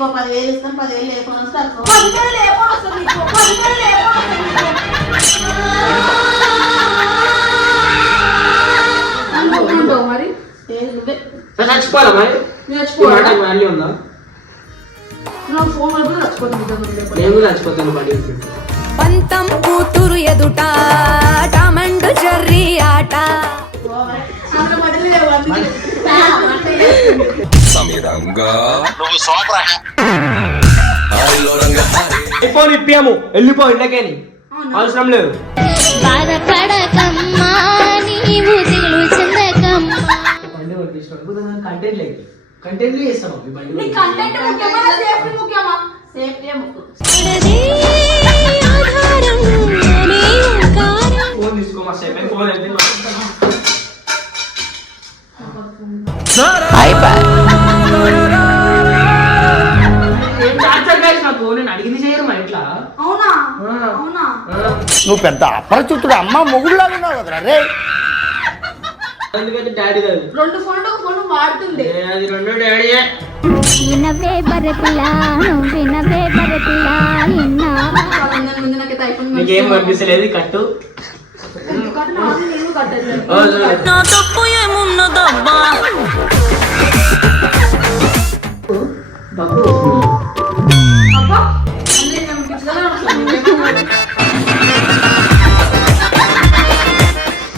10,000 ఇస్తాను, 10,000 లేకపోతే వస్తారు. మరి చచ్చిపోవాలా మరి? వాల్యూ ఉందా? ఫోన్ చచ్చిపోతాను, నేను చచ్చిపోతాను. పంతం కూతురు ఎదుట టమండు జర్రి ఆట ఐఫోన్ ఇప్పాము, వెళ్ళిపో ఇంటకేని, అవసరం లేదు. కంటెంట్ లేదు, కంటెంట్ చేస్తాం. ఫోన్ తీసుకో, మా సెకండ్ ఫోన్ అయితే నేను అడిగింది చేయరు మా ఇంట్లో. నువ్వు పెద్ద అపరిచితుడు, అమ్మ మొగుడులాగా ఉన్నావు కదరా రే. ఎందుకంటే డాడీ కాదు, 2 ఫోన్లు ఫోన్ వాడుతుండే, అది 2 డాడీయే. నీకేం కనిపిస్తలేదు, కట్టు. తప్పు ఏమున్నదబ్బా.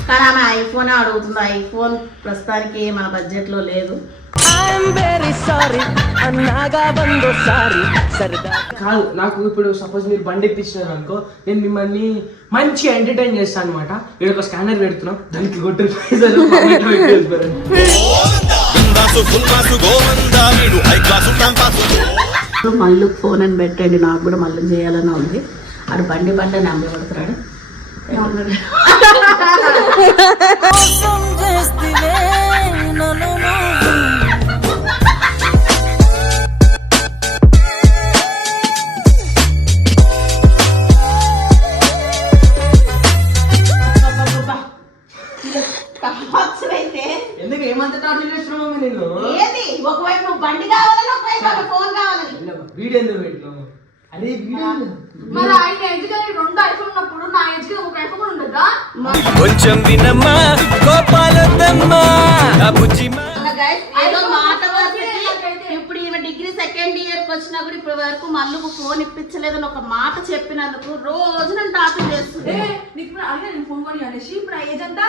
కానీ ఆమె ఐఫోన్ అడుగుతుంది. ఐఫోన్ ప్రస్తుతానికి మన బడ్జెట్ లో లేదు. కాదు, నాకు ఇప్పుడు సపోజ్ మీరు బండి ఇప్పించినారు అనుకో, నేను మిమ్మల్ని మంచిగా ఎంటర్టైన్ చేస్తాను అనమాట. ఇక్కడ ఒక స్కానర్ పెడుతున్నాం, దానికి కొట్టే పైసలు మళ్ళీ ఫోన్ అని పెట్టండి, నాకు కూడా మళ్ళీ చేయాలని ఉంది. అది బండి నమ్మి పడుతున్నాడు. ఎందుకు ఏమంత టార్చర్ చేస్తున్నావు నేను? ఒకవైపు నువ్వు బండి కావాలని, ఒకవైపు ఫోన్ కావాలని. వీడియో ఎందుకు పెట్టినావు? అరే వీడియో మరి ఆయన ఎడ్యుకేషన్ 2 ఐఫోన్ ఉన్నప్పుడు నా ఎడ్యుకేషన్ 1 ఐఫోన్ ఉండదా? కొంచెం వినమ్మా, కోపాలొద్దమ్మా. ఇప్పుడు ఈమె డిగ్రీ 2nd ఇయర్ వచ్చినా కూడా ఇప్పటి వరకు మళ్ళీ ఫోన్ ఇప్పించలేదని ఒక మాట చెప్పినందుకు రోజు నన్ను టార్చర్ చేస్తుంది. ఫోన్ కొని అనేసి ఇప్పుడు ఏజ్ అంతా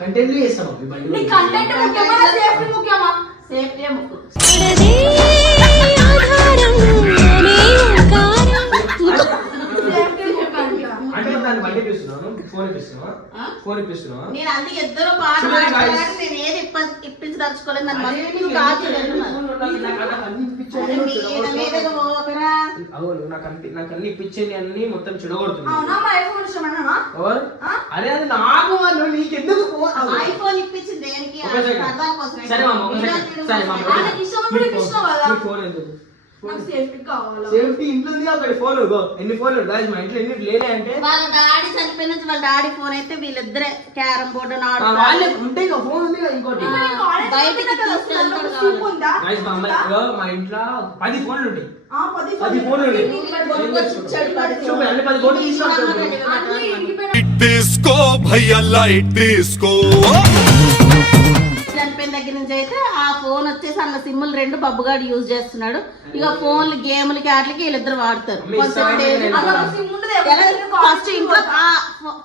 కంటెంట్ చేస్తాం. సేఫ్టీ ముఖ్యం. అంటే దాన్ని బండి ఇప్పిస్తున్నాను, ఫోన్ ఇప్పిస్తున్నావా? ఫోన్ ఇప్పిస్తున్నావా? నేను అన్ని ఇద్దరు పాట నేను ఏది ఇప్పించదలుచుకోలేదు. నన్ను మళ్ళీ నాకు అన్ని ఇప్పించేది అన్ని మొత్తం చెడగొడుతున్నాను. అదే అది నాకు వాళ్ళు నీకెందుకు ఐఫోన్ ఇప్పించింది దేనికి? సరే ఫోన్ ఎందుకు? సేఫ్టీ ఇంట్లో ఉంది కాబట్టి ఫోన్. ఎన్ని ఫోన్లు మా ఇంట్లో ఎన్ని లేలే అంటే వాళ్ళ డాడీ చనిపోయిన నుంచి వాళ్ళ డాడీ ఫోన్ అయితే వీళ్ళిద్దరే క్యారం బోర్డు వాళ్ళే ఉంటే ఫోన్ ఉంది కదా. ఇంకోటి మా ఇంట్లో 10 ఫోన్లు ఉంటాయి. 10 ఫోన్లు అన్ని 10 ఫోన్లు తీసుకో భయ్యా, లైట్ తీసుకో. చనిపోయిన దగ్గర నుంచి అయితే ఆ ఫోన్ వచ్చేసి అన్న సిమ్ములు 2 బబ్బుగాడు యూజ్ చేస్తున్నాడు. ఇక ఫోన్లు గేమ్లకి వాటికి వీళ్ళిద్దరు వాడతారు.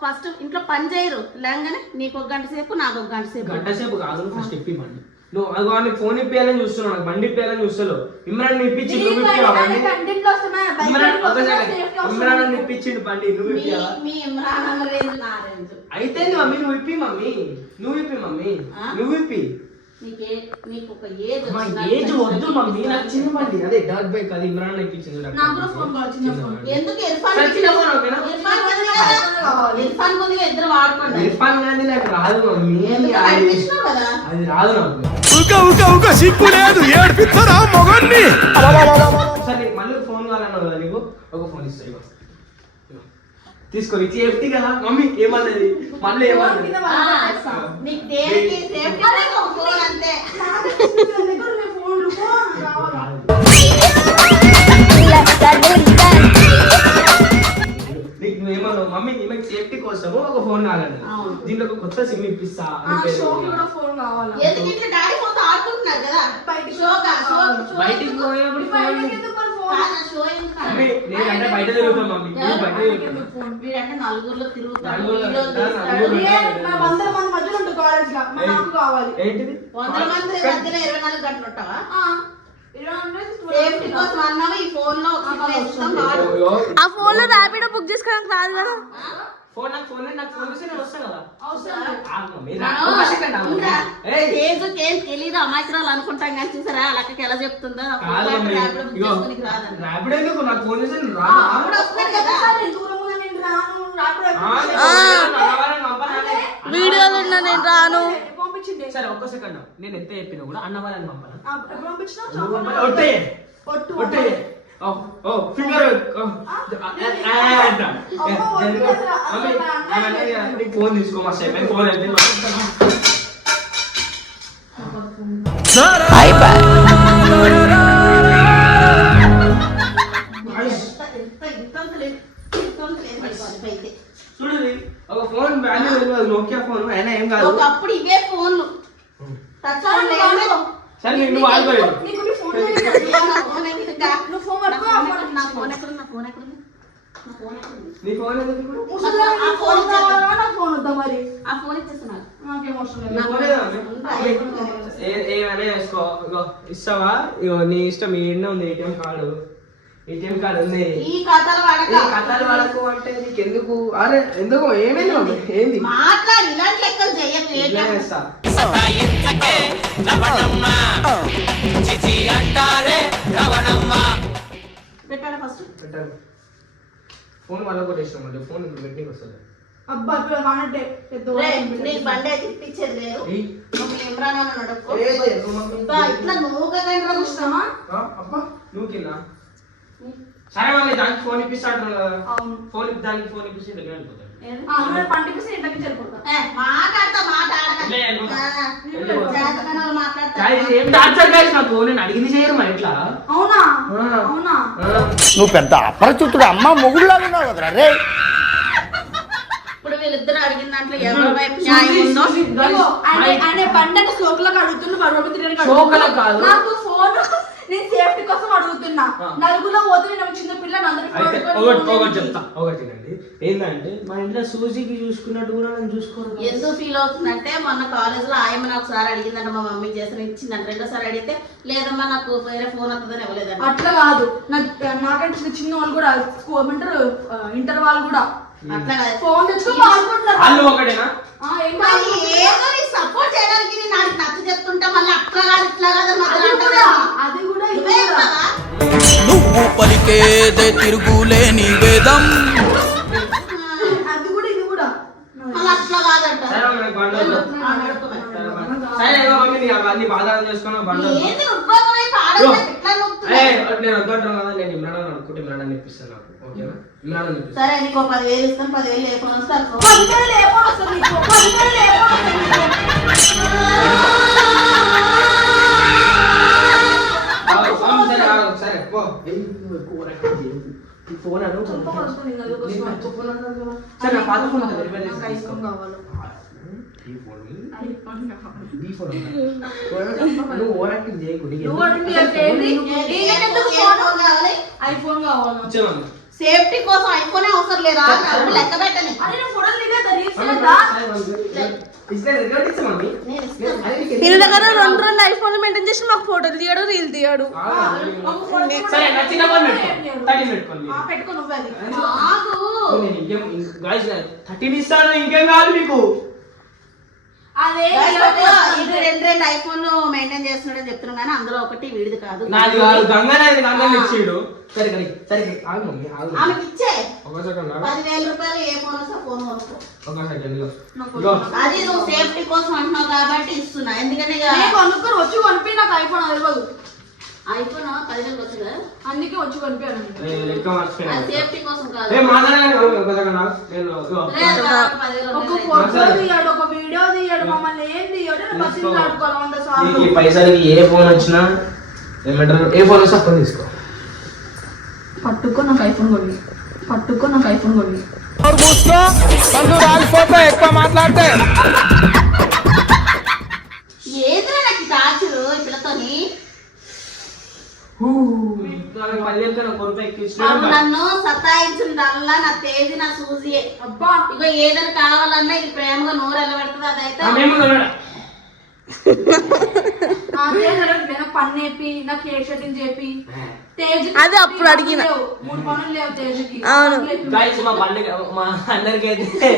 ఫస్ట్ ఇంట్లో పని చేయరు, లేగానే నీకు 1 గంట సేపు, నాకు 1 గంట సేపు. గంట సేపు కాదు, ఫస్ట్ ఇప్పిమండి. నువ్వు అది ఫోన్ ఇప్పియాలని చూస్తున్నావు, నాకు బండి ఇప్పియాలని చూస్తావు. ఇమ్రాన్ ఇప్పించి నువ్వు ఇప్పియాలి. ఇమ్రాన్ ఇప్పించిండు బండి, నువ్వు ఇప్పియాలా? అయితే మమ్మీ నువ్వు ఇప్పి, మమ్మీ నువ్వు ఇప్పి, మమ్మీ నువ్వు ఇప్పి. నీకు ఒక ఏజ్ మా ఏజ్ వద్దు మమ్మీ, నాకు చిన్న బండి అదే డర్ట్ బైక్, అది ఇమ్రాన్ ఎక్కించింది నాకు కూడా ఫోన్ కావాలి, చిన్న ఫోన్. ఎందుకు ఇర్ఫాన్ చిన్న ఫోన్ ఓకేనా? ఇర్ఫాన్ కొద్దిగా ఇద్దరు వాడుకోండి. ఇర్ఫాన్ గాంధీ నాకు రాదు మమ్మీ, ఎందుకు కనిపించినావు కదా. అది రాదు నాకు. సిగ్గు లేదు ఏడిపిస్తారా మొగన్ని సరే మళ్ళీ ఫోన్ కావాలన్నావు కదా నీకు, ఒక ఫోన్ ఇస్తా ఇగో. తీసుకో, ఇది సేఫ్టీ కదా మమ్మీ, ఏమన్నది మళ్ళీ ఏమన్నది? నీకు దేనికి సేఫ్టీ ఒక ఫోన్ అంతే. నీకు నువ్వేమన్నావు మమ్మీ, ఈమెకి సేఫ్టీ కోసము ఒక ఫోన్ కావాలని, దీంట్లో ఒక కొత్త సిమ్ ఇప్పిస్తా అని పేరు. షోకి కూడా ఫోన్ కావాలా? ఎందుకు ఇట్లా డాడీ ఫోన్ ఆడుకుంటున్నారు కదా. బయటికి పోయినప్పుడు ఫోన్ షో ఎందుకు మమ్మీ, నేనంటే బయట తిరుగుతాం మమ్మీ, నేను బయట తిరుగుతాను. వీడంటే నలుగురిలో తిరుగుతాడు, నలుగురిలో వీడియోలు తీస్తాడు. నలుగురిలో. 100 మంది మధ్యలో ఉంటుంది కాలేజ్ లో, మరి నాకు కావాలి. ఏంటిది 100 మంది మధ్యలో 24 గంటలు ఉంటావా? 20 సేఫ్టీ కోసం అన్నావు ఈ ఫోన్ లో ఒక సిమ్ వేస్తాం వాడు. ఆ ఫోన్ లో ర్యాపిడో బుక్ చేసుకోవడానికి రాదు కదా. ఫోన్ నాకు ఫోన్ చేస్తే నేను వస్తాను కదా. ఆగు మమ్మీ, రా. మనం ఒక సెకండ్ ఆగు మమ్మీ. ఏయ్, తేజుకి ఏం తెలీదు, అమాయకురాలు అనుకుంటాం కానీ చూసారా లక్కకి ఎలా చెప్తుందో. కాదు మమ్మీ, ఇగో ర్యాపిడో ఎందుకు నాకు ఫోన్ చేస్తే నేను రాను. అప్పుడు వస్తాడు కదా. దూరం ఉంది, నేను రాను, రాపిడో వీడియోలు ఉన్నా నేను రాను. పంపించింది. సరే ఒక్క సెకండ్, నేను ఎంత చెప్పినా కూడా అన్నవాళ్ళని పంపనా? ఎప్పుడు పంపించినా? ఒట్టే ఒట్టు. ఒట్టే. ఓ ఫింగర్ ఫోన్ తీసుకో, మా సెకండ్ ఫోన్ అయితే చూడు, ఒక ఫోన్ వాల్యూ తెలియదు, నోకియా ఫోన్ అయినా ఏం కాదు. ఒకప్పుడు ఇవే ఫోన్లు టచ్ ఫోన్ లేదు. సరే నువ్వు ఆగిపోయావు. నీకు నీ ఫోన్ లేదు. నువ్వు ఫోన్ పట్టుకో, నా ఫోన్ ఎక్కడుంది? నా ఫోన్ ఎక్కడుంది? నా ఫోన్ ఎక్కడుంది? నీ ఫోన్ ఎందుకు ఇప్పుడు? ముసలిదా, నీ ఫోన్ కావాలా, నా ఫోన్ వద్దా మరి? ఆ ఫోన్ ఇచ్చేస్తున్నారు. నాకేం అవసరం నీ లేదు. ఫోన్ ఏదా మమ్మీ? ఏమైనా వేసుకో, ఇగో ఇస్తావా? ఇగో నీ ఇష్టం, ఎన్నో ఉంది ఏటీఎం కార్డు. ఏటీఎం కార్డు ఉంది. ఈ కథలు వాడక ఈ కథలు వాడకు అంటే నీకు ఎందుకు? అరే ఎందుకు, ఏమైంది మమ్మీ? ఏంది మాట్లాడి ఇలాంటి లెక్కలు చెయ్యకు. ఇట్లా చేస్తా. పెట్టాడా ఫస్ట్? పెట్టాను. ఫోన్ వాళ్ళ కొట్టేసినాం అంటే ఫోన్ ఇప్పుడు పెట్టికి వస్తుంది. అబ్బా ఇప్పుడు కానట్టే పెద్ద నీకు బండి అయితే ఇప్పించేది లేదు. ఏయ్, మమ్మీ ఇమ్రాన్ అన్నాడు. ఏది? నువ్వు మమ్మీ. ఇట్లా నువ్వు కదా ఇష్టమా? అబ్బా నువ్వు కింద. సరే మమ్మీ, దానికి ఫోన్ ఇప్పిస్తాడు కదా. అవును. ఫోన్ దానికి ఫోన్ ఇప్పిస్తే దగ్గర వెళ్ళిపోతాడు. పండిపిస్తే ఇంటికి వెళ్ళిపోతా. మాట్లాడతా ఇట్లే వెళ్ళిపోతా. మాట్లాడతా. Guys, ఏం టార్చర్ గైస్ నాకు, నేను అడిగింది చేయరు మరి ఎట్లా? అవునా? ఆ. అవునా? నువ్వు పెద్ద అపరిచితుడు అమ్మ మొగుడులాగా ఉన్నావు కదరా రే. ఇప్పుడు వీళ్ళిద్దరు అడిగిన దాంట్లో ఎవరి వైపు న్యాయం ఉందో? ఇదిగో, ఆయన బండి అంటే సోకులకు అడుగుతున్నా, బరువు తిరగడానికి సోకులకు కాదు. నాకు ఫోన్ నేను సేఫ్టీ కోసం అడుగుతున్నా. నలుగులో పోతే నేను చిన్న పిల్లని అందరి అయితే ఒకటి చెప్తా, ఒకటినండి. ఏంటంటే మా ఇంట్లో సూజీకి చూసుకున్నట్టు కూడా నేను చూసుకోరు. ఎందుకు ఫీల్ అవుతుందంటే మొన్న కాలేజ్ లో ఆయన ఒకసారి అడిగిందంట, మా మమ్మీ చేసిన ఇచ్చిందంట. రెండోసారి అడిగితే లేదమ్మా నాకు వేరే ఫోన్ వస్తుందని ఇవ్వలేదంట. అట్లా కాదు, నాకంటే చిన్న చిన్న వాళ్ళు కూడా ఏమంటారు ఇంటర్ వాళ్ళు కూడా అట్లా కాదు. ఫోన్ తెచ్చుకొని వాడుకుంటున్నారు. వాళ్ళు ఒకటేనా? ఏం మరి ఏదో నీకు సపోర్ట్ చేయడానికి నేను నాకు నచ్చ చెప్తుంటా, మళ్ళీ అట్లా కాదు ఇట్లా కాదు అని అది మాత్రం కూడా అంటారు. అది కూడా ఇది నువ్వే కూడా. కదా. నువ్వు పలికేదే తిరుగులేని వేదం అది కూడా ఇది కూడా. మళ్ళీ అట్లా కాదంట. సరే మమ్మీ, బండి వద్దు. సరే ఇగో మమ్మీ, నీ అన్ని బాధలు చేసుకున్నావు, బండి వద్దు. ఏంది నువ్వు వైపు ఆడలేదు ఎట్లా నొక్కుతున్నావు? ఏయ్, నేను వద్దంటాను కదా, నేను ఇమ్రాన్ అనుకుంటే ఇమ్రాన్ ఇప్పిస్తాను నాకు, ఓకేనా? ఇమ్రాన్ ఇప్పిస్తాను. సరే నీకు 10,000 ఇస్తాను, 10,000 లేకుండా వస్తారు. 10,000 ఏమో వస్తుంది నీకు, 10,000 ఏమో వస్తుంది. సరే సరే పో. ఈ ఫోన్ అను సరే, నా పాత ఫోన్ ఉంది, రిపేర్ చేసి తీసుకో. ఈ ఫోన్ ఈ ఫోన్ నువ్వు ఓవర్ యాక్టింగ్ చేయకు. నువ్వు అడిగింది ఏంటి? నీకెందుకు ఫోన్ కావాలి? ఐఫోన్ కావాలి. ఇచ్చేవాళ్ళు. సేఫ్టీ కోసం ఐఫోన్ అవసరం లేదా? నాకు లెక్క పెట్టని. అరే నేను ఫోటోలు దిగేదా రీల్స్ చేద్దా? నేను ఇస్తాను. వీళ్ళ దగ్గర రెండు ఐఫోన్ మెయింటైన్ చేసి మాకు ఫోటోలు తీయడు, రీల్ తీయడు. సరే, నా చిన్న ఫోన్ పెట్టుకో, 13 పెట్టుకోండి. పెట్టుకో నువ్వే అది. ఆగు. 13 ఇస్తాను, ఇంకేం కాదు మీకు. అదే ఇది రెండు ఐఫోన్ మెయింటైన్ చేస్తున్నాడని చెప్తున్నాం కానీ అందులో ఒకటి వీడిది కాదు. నాది కాదు, గంగనాది గంగని ఇచ్చిండు. సరే సరే సరే ఆగు మమ్మీ ఆగు. ఆమెకి ఇచ్చే ఒక సెకండ్ 10,000 రూపాయలు ఏ ఫోన్ వస్తే ఫోన్ కొనుక్కో. ఒక సెకండ్ ఇగో. అది నువ్వు సేఫ్టీ కోసం అంటున్నావు కాబట్టి ఇస్తున్నా. ఎందుకంటే ఇక నేను కొనుక్కొని వచ్చి కొనిపి నాకు ఐఫోన్ తెలియదు. ఐఫోన్ 10,000 వచ్చిందా? అందుకే వచ్చి కొనిపాను. లెక్క మర్చిపోయినా. అది సేఫ్టీ కోసం కాదు. ఏ మాట్లాడగానే ఒక సెకండ్ ఆగు. నేను ఇగో. లేదు, కాబట్టి 10,000 ఒక వదిలేయ్. ఫోటో తీయడు, ఒక వీడియో తీయడు, మమ్మల్ని ఏం తీయడు. బస్సు ఆడుకోవాలి 100 సార్లు. నీకు ఈ పైసలకి ఏ ఫోన్ వచ్చినా ఏమంటారు, ఏ ఫోన్ వస్తే అప్పుడు తీసుకో. పట్టుకో నాకు ఐఫోన్ కొని, పట్టుకో నాకు ఐఫోన్ కొని. ఎక్కువ మాట్లాడితే ఏదిరా నాకు టార్చరు ఈ పిల్లతోని? 10,000 కన్నా 1 రూపాయి ఎక్కువ ఇచ్చినా నువ్వు నన్ను సతాయించిందల్లా నా తేజీ నా సూజియే. అబ్బా ఇగో ఏదైనా కావాలన్నా ఇది ప్రేమగా నోరు వెళ్ళబెడుతుంది. అదైతే మేము కొనడా? నాకు పన్ను వేపి, నాకు హెయిర్ షర్టింగ్ చేపి. తేజ్ అది అప్పుడు అడిగిన. 3 పనులు లేవు తేజకి. అవును. గైస్ మా పండుగ మా అందరికి అయితే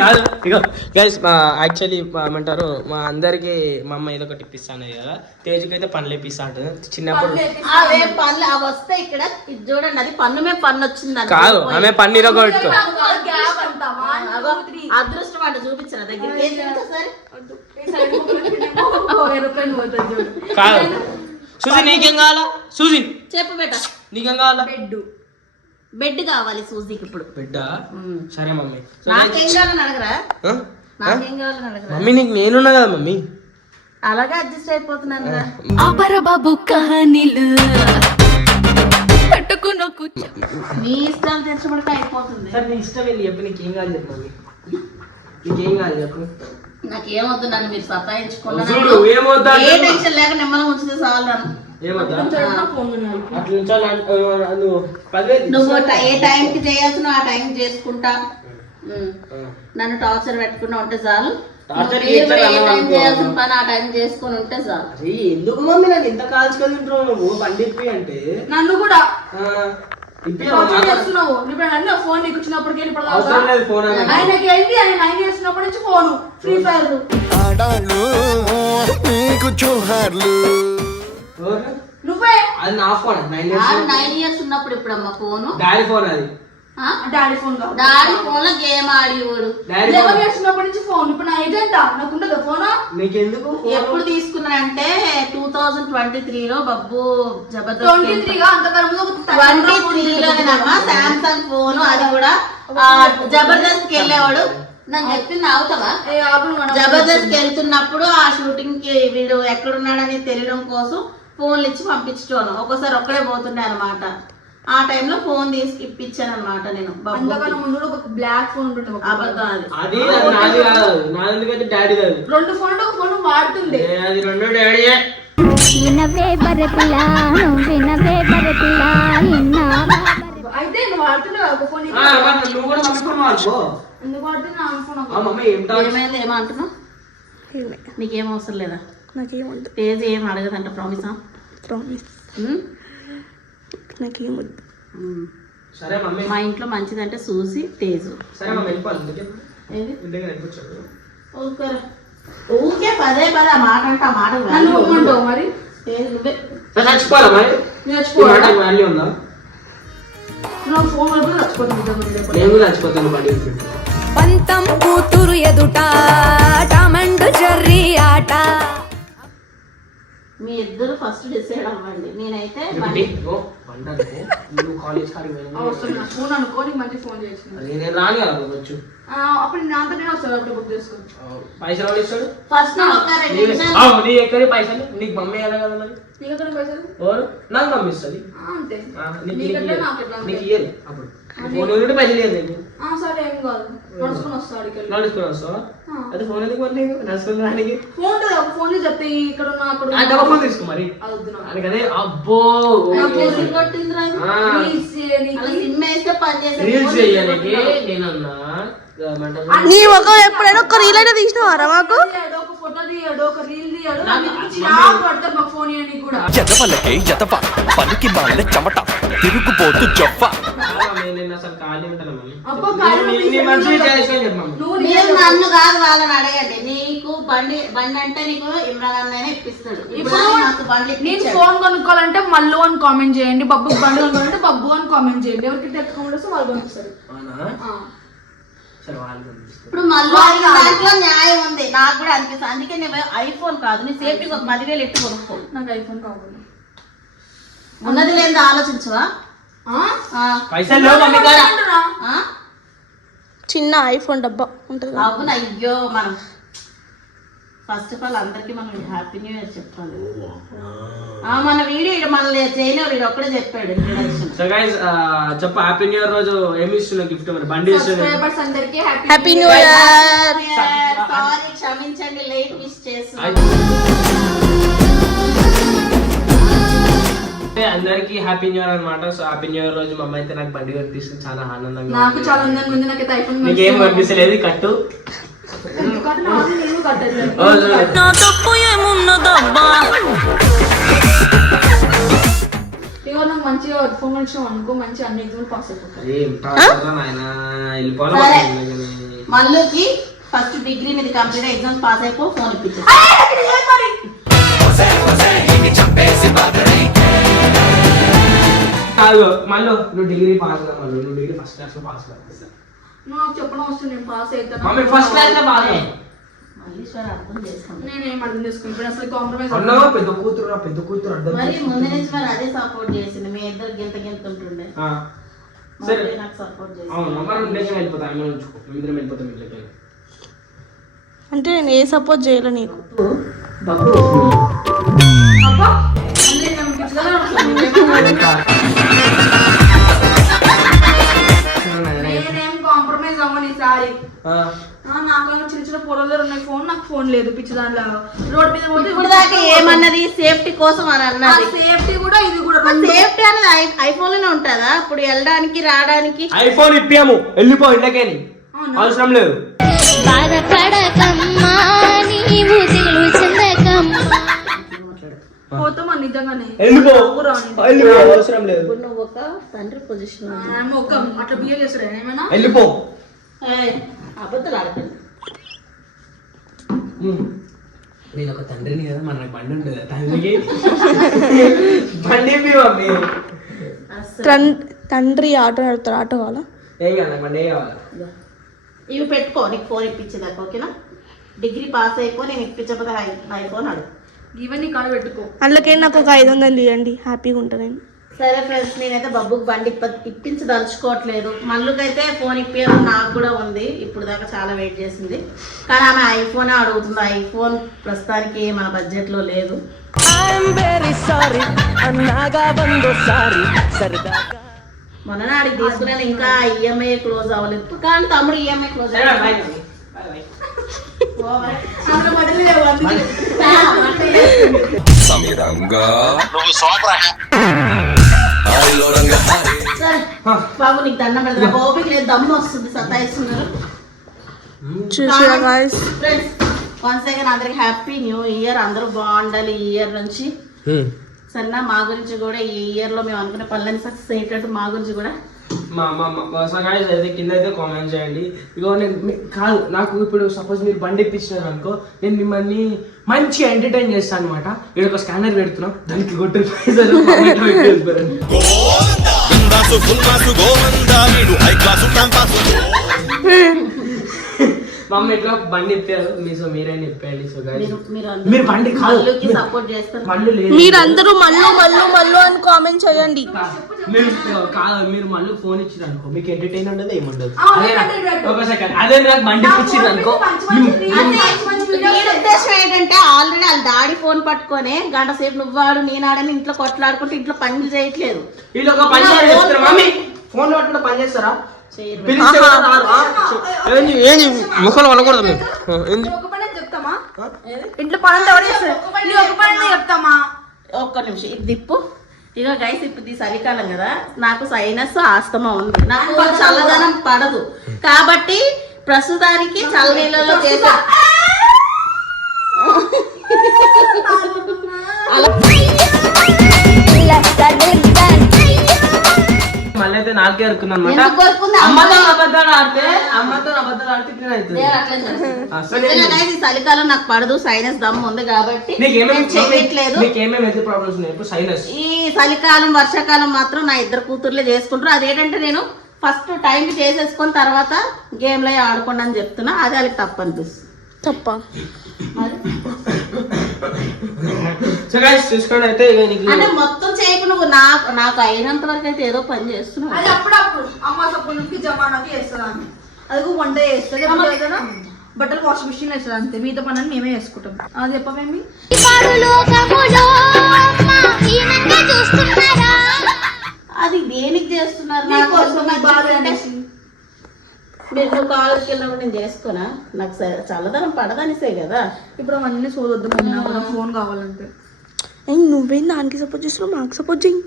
కాదు ఇగో గైస్ మా యాక్చువల్లీ ఏమంటారు మా అందరికి మా అమ్మ ఏదో ఒకటి ఇప్పిస్తాను కదా. తేజుకి అయితే పనులు ఇప్పిస్తా ఉంటుంది చిన్నప్పుడు. అవే పనులు అవి వస్తే ఇక్కడ ఇది చూడండి, అది పన్ను మీద పన్ను వచ్చింది. కాదు ఆమె పన్నీర్ ఒకటి గ్యాప్ అంతా 1 2 3 అదృష్టం అంటే చూపించిన దగ్గరికి ఏం చూపిస్తా సరే. కాదు సూజీ నీకేం కావాలా? సూజీ చెప్పు బేట. నీకేం కావాలా? బెడ్ కావాలి సూజీకి ఇప్పుడు. బిడ్డా సరే మమ్మీ. నాకేం కావాలని అడగరా? ఆ? నాకేం కావాలని అడగరా? మమ్మీ నీకు నేనున్నా కదా మమ్మీ. అలాగే అడ్జస్ట్ అయిపోతున్నాను కదా. అపరబాబు కహానీలు పెట్టుకున్న కూర్చో. నీ ఇష్టాలు తెచ్చినప్పటికీ అయిపోతుంది. సరే నీ ఇష్టం వెళ్ళి చెప్పు, నీకేం కావాలి చెప్పు మమ్మీ. నీకేం కావాలి చెప్పు. నాకేమొద్దు, నన్ను మీరు సతాయించుకున్నా. చూడు ఏమవుతా ఏ టెన్షన్ లేక నిమ్మలం ఉంచితే చాలు నన్ను. ఏమవుతా అట్లా ఉంచాలి నువ్వు 10,000 నువ్వు ఏ టైంకి చేయాల్సిన ఆ టైం చేసుకుంటా. నన్ను టార్చర్ పెట్టకుండా ఉంటే చాలు. టార్చర్ మీరు కూడా ఏ చేయాలి టైం అనుకో. చేయాల్సిన పని ఆ టైం చేసుకొని ఉంటే చాలు. అరే ఎందుకు మమ్మీ నన్ను ఇంత కాల్చుకుంటున్నావు నువ్వు బండి ఇప్పి అంటే నన్ను కూడా ఇప్పి చేస్తున్నావు. ఇప్పుడు అన్నీ ఫోన్ నీకు వచ్చినప్పటికి అవసరం లేదు ఫోన్ అని. ఆయనకి ఏంటి ఆయన 9 చేసినప్పటి నుంచి ఫోన్ ఫ్రీ ఫైర్. ఆడాళ్ళు నీకు జోహార్లు. ఎవరు? నువ్వే అది నా ఫోన్ 9 9 years ఉన్నప్పుడు ఇప్పుడు అమ్మ ఫోను. డాడీ ఫోన్ అది. డాడీ ఫోన్ కాదు. డాడీ ఫోన్ లో గేమ్ ఆడేవాడు. డాడీ 11 చేసినప్పటి నుంచి ఫోన్. ఇప్పుడు నా ఏజ్ ఎంత? నాకు ఉండదు ఫోన్. నీకెందుకు ఎప్పుడు తీసుకున్నానంటే 2023 లో బబ్బు 23 గా అంతకన్నా 23 లోనేనమ్మా సామ్సంగ్ ఫోన్. అది కూడా జబర్దస్త్ కి వెళ్ళేవాడు. నన్ను చెప్పింది అవుతావా? జబర్దస్త్ కి వెళ్తున్నప్పుడు ఆ షూటింగ్ కి వీడు ఎక్కడున్నాడని తెలియడం కోసం ఫోన్లు ఇచ్చి పంపించడం. ఒక్కోసారి ఒక్కడే పోతుండే అనమాట. ఆ టైంలో ఫోన్ తీసి ఇప్పించాను అనమాట నేను. అంతకన్నా ముందు ఒక బ్లాక్ ఫోన్ ఉంటుంది. అబద్ధం అది. అది నాది కాదు, నాది ఎందుకంటే డాడీ కాదు. 2 ఫోన్లు ఒక ఫోన్ వాడుతుండే. అది 2 డాడీయే. అయితే నువ్వు వాడుతున్నావు ఒక ఫోన్. నువ్వు కూడా మమ్మీ ఫోన్ వాడుకో. ఎందుకు వాడుతున్నా నా ఫోన్? మమ్మీ ఏం టార్చ్ ఏమైంది? ఏమంటున్నావు? నీకేం అవసరం లేదా? నాకేమొద్దు. తేజ్ ఏం అడగదంట. ప్రామిసా? ప్రామిస్. నాకేమొద్దు. సరే మమ్మీ. మా ఇంట్లో మంచిదంటే సూజీ తేజు. సరే మమ్మీ వెళ్ళిపోవాలి. ఇంటికి ఏది? ఇంటికి వెళ్ళిపోయాడు. ఊరుకోరా. ఊరికే పదే ఆ మాట అంటే ఆ మాట నన్ను ఒప్పుకుంటావు మరి? తేజు నువ్వే. సరే చచ్చిపోవాలా మరి? నేర్చుకోవాలా? వాల్యూ ఉందా? నువ్వు ఫోన్ వరకు చచ్చిపోతుంది. నేను కూడా చచ్చిపోతాను బండి. పంతం కూతురు ఎదుట టమండు జర్రి ఆట. మీ ఇద్దరు ఫస్ట్ డిసైడ్ అవ్వండి. నేనైతే నువ్వు కాలేజ్ కాడికి అవసరం నా ఫోన్ అనుకో. నీకు మంచి ఫోన్ చేసింది. నేను రాను కదా వచ్చు. అప్పుడు నాతో నేను వస్తాను. అప్పుడు బుక్ చేసుకో. పైసలు ఎవరు ఇస్తాడు? ఫస్ట్ ఒక 2 నిమిషాలు. నీ ఎక్కడి పైసలు నీకు మమ్మీ ఎలా కదా మరి? నీకు ఎక్కడ పైసలు? ఎవరు? నాకు పంపిస్తుంది. అంతే. నీకు నీకెట్లా నాకెట్లా? నీకు ఇయ్యదు అప్పుడు ఫోన్ ఉంటే పైసలు ఇయ్యదు నీకు. సరే ఏం కాదు. నడుచుకుని వస్తా అడిగి. నడుచుకుని వస్తావా? అది ఫోన్ ఎందుకు మరి నీకు నడుచుకుని రానికి? ఫోన్ ఒక ఫోన్ చెప్తే ఇక్కడ ఉన్నా అక్కడ ఉన్నా. డబ్బా ఫోన్ తీసుకో మరి. అది వద్దు నాకు. అందుకదే అబ్బో కేసులు కొట్టిందిరా ఇది. Reels చేయనీకి. అలా సిమ్ వేస్తే పని చేసేది. రీల్స్ చెయ్యడానికి నేనన్నా ఏమంటారు? నీ ఒక ఎప్పుడైనా ఒక రీల్ అయినా తీసినావారా మాకు? తీయడు, ఒక ఫోటో తీయడు, ఒక రీల్ తీయడు. చాలా పడతారు మాకు ఫోన్ ఇవ్వడానికి కూడా. ఎదవలకే ఎదవ పనికి బాల చెమట తిరుగుపోతు జవ్వ. నేను అసలు ఖాళీ ఉంటాను మమ్మీ. అబ్బో, ఖాళీ నీ మంచిగా చేసుకొని చెప్పు మమ్మీ. నువ్వు మీరు నన్ను కాదు వాళ్ళని అడగండి. నీకు బండి అంటే నీకు ఇమ్రాన్ అన్నైనా ఇప్పిస్తాడు. ఇప్పుడు నాకు బండి నేను ఫోన్ కొనుక్కోవాలంటే మల్లు అని కామెంట్ చేయండి, బబ్బుకి బండి కొనుక్కోవాలంటే బబ్బు అని కామెంట్ చేయండి. ఎవరికి ఎక్కువ వస్తే వాళ్ళు కొనిస్తారు. ఇప్పుడు మళ్ళీ దాంట్లో న్యాయం ఉంది, నాకు కూడా అనిపిస్తుంది. అందుకే నేను ఐఫోన్ కాదు, నీ సేఫ్టీకి ఒక 10,000 ఎట్టు కొనుక్కో. నాకు ఐఫోన్ కావాలి. ఉన్నది లేదు ఆలోచించవా? పైసలు చిన్న ఐఫోన్ డబ్బా ఉంటుంది. అవును. అయ్యో మనం ఫస్ట్ ఆఫ్ ఆల్ అందరికి మనం హ్యాపీ న్యూ ఇయర్ చెప్పాలి. మన వీడియో మళ్ళీ చేయని వీడు ఒక్కడే చెప్పాడు ఇంట్రడక్షన్. సో గైస్ చెప్పు హ్యాపీ న్యూ ఇయర్ రోజు ఏమి ఇస్తున్నావు గిఫ్ట్? మరి బండి సబ్స్క్రైబర్స్ అందరికీ హ్యాపీ న్యూ ఇయర్. సారీ క్షమించండి, లేట్ మిస్ చేసి. అందరికి హ్యాపీ న్యూ ఇయర్ అనమాట. సో హ్యాపీ న్యూ ఇయర్ రోజు మా అమ్మ అయితే నాకు బండి కనిపిస్తుంది, చాలా ఆనందంగా. నాకు చాలా ఆనందంగా ఉంది. నాకైతే ఐఫోన్ నీకేం కనిపిస్తలేదు కట్టు. నాకు మంచిగా ఫోన్ వచ్చినాం అనుకో, మంచి అన్ని ఎగ్జామ్ పాస్ అయిపోతాయి. మళ్ళీకి ఫస్ట్ డిగ్రీ మీద కంప్లీట్ ఎగ్జామ్స్ పాస్ అయిపో, ఫోన్ ఇప్పించు. కాదు మళ్ళీ నువ్వు డిగ్రీ పాస్ గా, మళ్ళీ నువ్వు డిగ్రీ ఫస్ట్ క్లాస్ లో పాస్ గా. నాకు చెప్పడం వస్తుంది, నేను పాస్ అవుతాను. ఫస్ట్ క్లాస్ లో పాస్ మల్లీశ్వర్ అర్థం చేసుకోండి. నేనేం అర్థం చేసుకుంటాను అసలు కాంప్రమైజ్. పెద్ద కూతురు అర్థం మరి ముందు నుంచి మరి అదే సపోర్ట్ చేసింది. మీ ఇద్దరు గింత ఉంటుండే. సరే నాకు సపోర్ట్ చేసి అవును మరి వెళ్ళిపోతాం, అమ్మ ఉంచుకో, మేమిద్దరం వెళ్ళిపోతాం ఇంట్లోకి. అంటే నేను ఏ సపోర్ట్ చేయలే నీకు. అబ్బా అన్నీ నేను పిచ్చిదాన్ని నేనేం కాంప్రమైజ్ అవ్వను ఈసారి. నాకేమో చిన్న చిన్న పొరలు ఉన్నాయి, ఫోన్ నాకు ఫోన్ లేదు. పిచ్చి దాంట్లో రోడ్ మీద పోతే ఇప్పుడు దాకా ఏమన్నది సేఫ్టీ కోసం అని అన్నది. సేఫ్టీ కూడా ఇది కూడా సేఫ్టీ అనేది ఐఫోన్ లోనే ఉంటుందా? ఇప్పుడు వెళ్ళడానికి రావడానికి ఐఫోన్ ఇప్పాము, వెళ్ళిపో ఇంట్లోకేని, అవసరం లేదు. పోతామా నిజంగానే? వెళ్ళిపో అవసరం లేదు. ఇప్పుడు నువ్వు ఒక తండ్రి పొజిషన్ ఒక అట్లా బిహేవ్ చేస్తారా ఏమైనా? వెళ్ళిపో. అబద్ధాలు ఆడకండి. నేను ఒక తండ్రిని కదా, మన నాకు బండి ఉంటుంది తండ్రికి. బండి మమ్మీ తండ్రి ఆటో నడుపుతారు, ఆటో కావాలా? ఏం కాదు, నాకు బండి కావాలి. ఇవి పెట్టుకో, నీకు ఫోన్ ఇప్పించేదాకా ఓకేనా? డిగ్రీ పాస్ అయిపో, నేను ఇప్పించకపోతే ఐఫోన్ అడుగు. ఇవన్నీ కాదు పెట్టుకో. అందుకే నాకు ఒక 500 ఇవ్వండి, హ్యాపీగా ఉంటుంది. నేను సరే ఫ్రెండ్స్, నేనైతే బబ్బుకి బండి ఇప్పించదలుచుకోవట్లేదు. మళ్ళుకైతే ఫోన్ ఇప్పించాలని నాకు కూడా ఉంది. ఇప్పుడు దాకా చాలా వెయిట్ చేసింది, కానీ ఆమె ఐఫోనే అడుగుతుంది. ఐఫోన్ ప్రస్తుతానికి మన బడ్జెట్లో లేదు. మొన్న నాడికి తీసుకున్నాను, ఇంకా ఈఎంఐ క్లోజ్ అవ్వలేదు. కానీ తమ్ముడు ఈఎంఐ క్లోజ్ అవ్వలేదు. బాబు నీకు దండం పెడతా, ఓపిక లేదు, దమ్ము వస్తుంది, సతాయిస్తున్నారు. ఫ్రెండ్స్ వన్స్ అగైన్ అందరికి హ్యాపీ న్యూ ఇయర్. అందరూ బాగుండాలి ఈ ఇయర్ నుంచి. సరేనా? మా గురించి కూడా ఈ ఇయర్ లో మేము అనుకునే పనులన్నీ సక్సెస్ అయ్యేటట్టు మా గురించి కూడా అయితే కింద అయితే కామెంట్ చేయండి. ఇగో నేను కాదు, నాకు ఇప్పుడు సపోజ్ మీరు బండి ఇప్పించినారు అనుకో, నేను మిమ్మల్ని మంచి ఎంటర్టైన్ చేస్తాను అనమాట. ఇక్కడ ఒక స్కానర్ పెడుతున్నాం, దానికి కొట్టే పైసలు మమ్మల్ని ఎట్లా బండి ఇప్పారు, మీరైనా ఇప్పాలి. సో మీరు బండి కాదు, సపోర్ట్ చేస్తారు. మీరందరూ మల్లు అని కామెంట్ చేయండి. మీరు మళ్ళీ ఫోన్ ఇచ్చారు అనుకో, మీకు ఎంటర్టైన్ ఉండదు, ఏముండదు. ఒక సెకండ్, అదే నాకు బండి ఇప్పించారు అనుకో. ఉద్దేశం ఏంటంటే ఆల్రెడీ వాళ్ళ డాడీ ఫోన్ పట్టుకొని గంట సేపు నువ్వాడు నేనాడని ఇంట్లో కొట్లాడుకుంటే ఇంట్లో పనులు చేయట్లేదు. వీళ్ళు ఒక పని చేస్తారు, మమ్మీ ఫోన్ పట్టుకుంటే పని చేస్తారా? ముఖం అనకూడదు. చెప్తామా ఇంట్లో పని చెప్తామా? ఒక్క నిమిషం ఇది దిప్పు. ఇక గైస్ ఇప్పుడు ఈ చలికాలం కదా, నాకు సైనస్ ఆస్తమా ఉంది. నాకు చల్లదనం పడదు, కాబట్టి ప్రస్తుతానికి చల్ల నీళ్ళలో చేసా మళ్ళీ అయితే నాకే అనుకున్నాను అనమాట. అమ్మతో అబద్ధాలు ఆడితే ఆడితే ఇట్లనే అవుతుంది. నేను అట్లనే చేస్తాను. అసలు నిజంగా guys, ఈ చలికాలం నాకు పడదు, సైనస్ దమ్ము ఉంది కాబట్టి నీకేమేమి నేను చేయట్లేదు. హెల్త్ ప్రాబ్లమ్స్ ఉన్నాయి? ఇప్పుడు సైనస్. ఈ చలికాలం వర్షాకాలం మాత్రం నా ఇద్దరు కూతుర్లే చేసుకుంటారు. అదేంటంటే నేను ఫస్ట్ టైం చేసేసుకొని తర్వాత గేమ్లో ఆడుకోండి అని చెప్తున్నా, అది వాళ్ళకి తప్పు అనిపిస్తుంది. తప్ప సో గైస్ చూసుకోండి అయితే ఇక నీకు అంటే మొత్తం చేయకు నువ్వు, నాకు అయినంత వరకు అయితే ఏదో పని చేస్తున్నావు. అది అప్పుడప్పుడు అమ్మ సప్పుడుకి జమానాకి వేస్తుంది ఆమె. అది వంట చేస్తుంది, బట్టలు వాషింగ్ మిషన్ వేస్తుంది అంతే. మిగతా పనులు మేమే చేసుకుంటాం. అది చెప్పమేమి అది దేనికి చేస్తున్నారు? మీకోసం, మీ బాధ అనేసి. మీరు కాలేజ్కి వెళ్ళినప్పుడు నేను చేసుకోనా? నాకు చల్లదనం పడదనిసే కదా. ఇప్పుడు అవన్నీ చూడొద్దు, నాకు ఫోన్ కావాలంటే. నువ్వేం దానికి సపోర్ట్ చేస్తున్నావు, మాకు సపోర్ట్ చెయ్యి.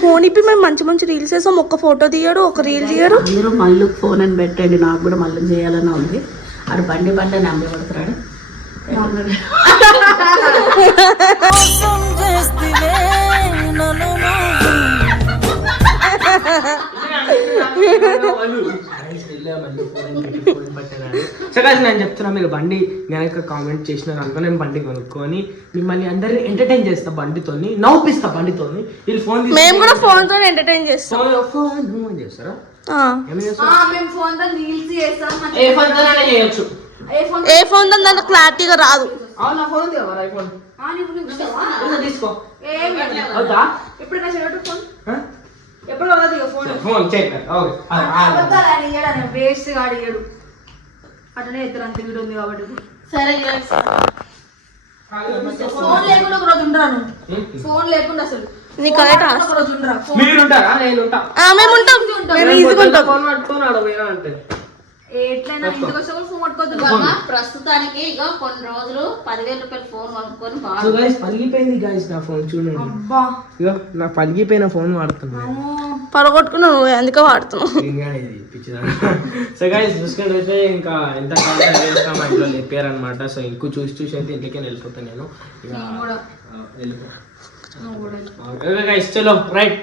ఫోన్ ఇప్పి మేము మంచి మంచి రీల్స్ వేసాం, ఒక్క ఫోటో తీయడు, ఒక రీల్ తీయడు. మీరు మళ్ళీ ఫోన్ అని పెట్టండి, నాకు కూడా మళ్ళీ చేయాలని ఉంది. అది బండి నెంబర్ పడుతున్నాడు. సో guys, నేను చెప్తున్నా, మీరు బండి కనుక కామెంట్ చేసినారు అనుకో, నేను బండి కొనుక్కొని మిమ్మల్ని అందరినీ ఎంటర్టైన్ చేస్తా, బండితోని నవ్విస్తా, బండితోని. వీళ్ళు ఫోన్ మేము కూడా ఫోన్ తో ఎంటర్టైన్ చేస్తాం. ఫోన్ చేస్తారా? ఏమేమి చేస్తారు? మేము ఫోన్ తో రీల్స్ చేస్తాం. ఏ ఫోన్ తోనే చేయొచ్చు. ఏ ఫోన్ తో దాంట్లో క్లారిటీగా రాదు. అవునా? ఫోన్ తీయవరా? ఐఫోన్ తీసుకో. అవుతా? ఇప్పుడు నా చెవిటి ఫోన్ ఆ? ఎప్పుడు అవ్వదు ఇక ఫోన్. ఫోన్ చేయలేదు. ఓకే. వేస్ట్ గా అడిగాడు అట్లనే ఇద్దరు అంత వీడియో ఉంది కాబట్టి. సరే ఫోన్ లేకుండా ఒక రోజు ఉండరాను. ఫోన్ లేకుండా అసలు నీకు అదే టాస్క్. ఒక రోజు ఉండరా. మీరుంటారా? నేను ఉంటా. మేము ఉంటాం, మేము ఈజీగా ఉంటాం. ఫోన్ పట్టుకొని ఆడ పోయినా అంటే ఎట్లయినా ఇంటికి వచ్చే ఫోన్ పట్టుకోవద్దు. బాగా ప్రస్తుతానికి ఇక కొన్ని రోజులు 10,000 రూపాయలు ఫోన్ కొనుక్కొని సో బాగా గైస్, పలిగిపోయింది గైస్ నా ఫోన్. చూడండి, అబ్బా ఇగో నా పలిగిపోయిన ఫోన్ వాడుతున్నా. పరగొట్టుకున్నావు, అందుకే వాడుతున్నావు. ఇది పిచ్చిదాన్ని. సో గైస్ చూసుకుంటే అయితే ఇంకా ఎంత కాలం చేసినా మా ఇంట్లో లేపారనమాట. సో ఇంకో చూసి అయితే ఇంటికే వెళ్ళిపోతాను నేను. ఇక వెళ్ళిపో. ఓకే గైస్, చలో రైట్.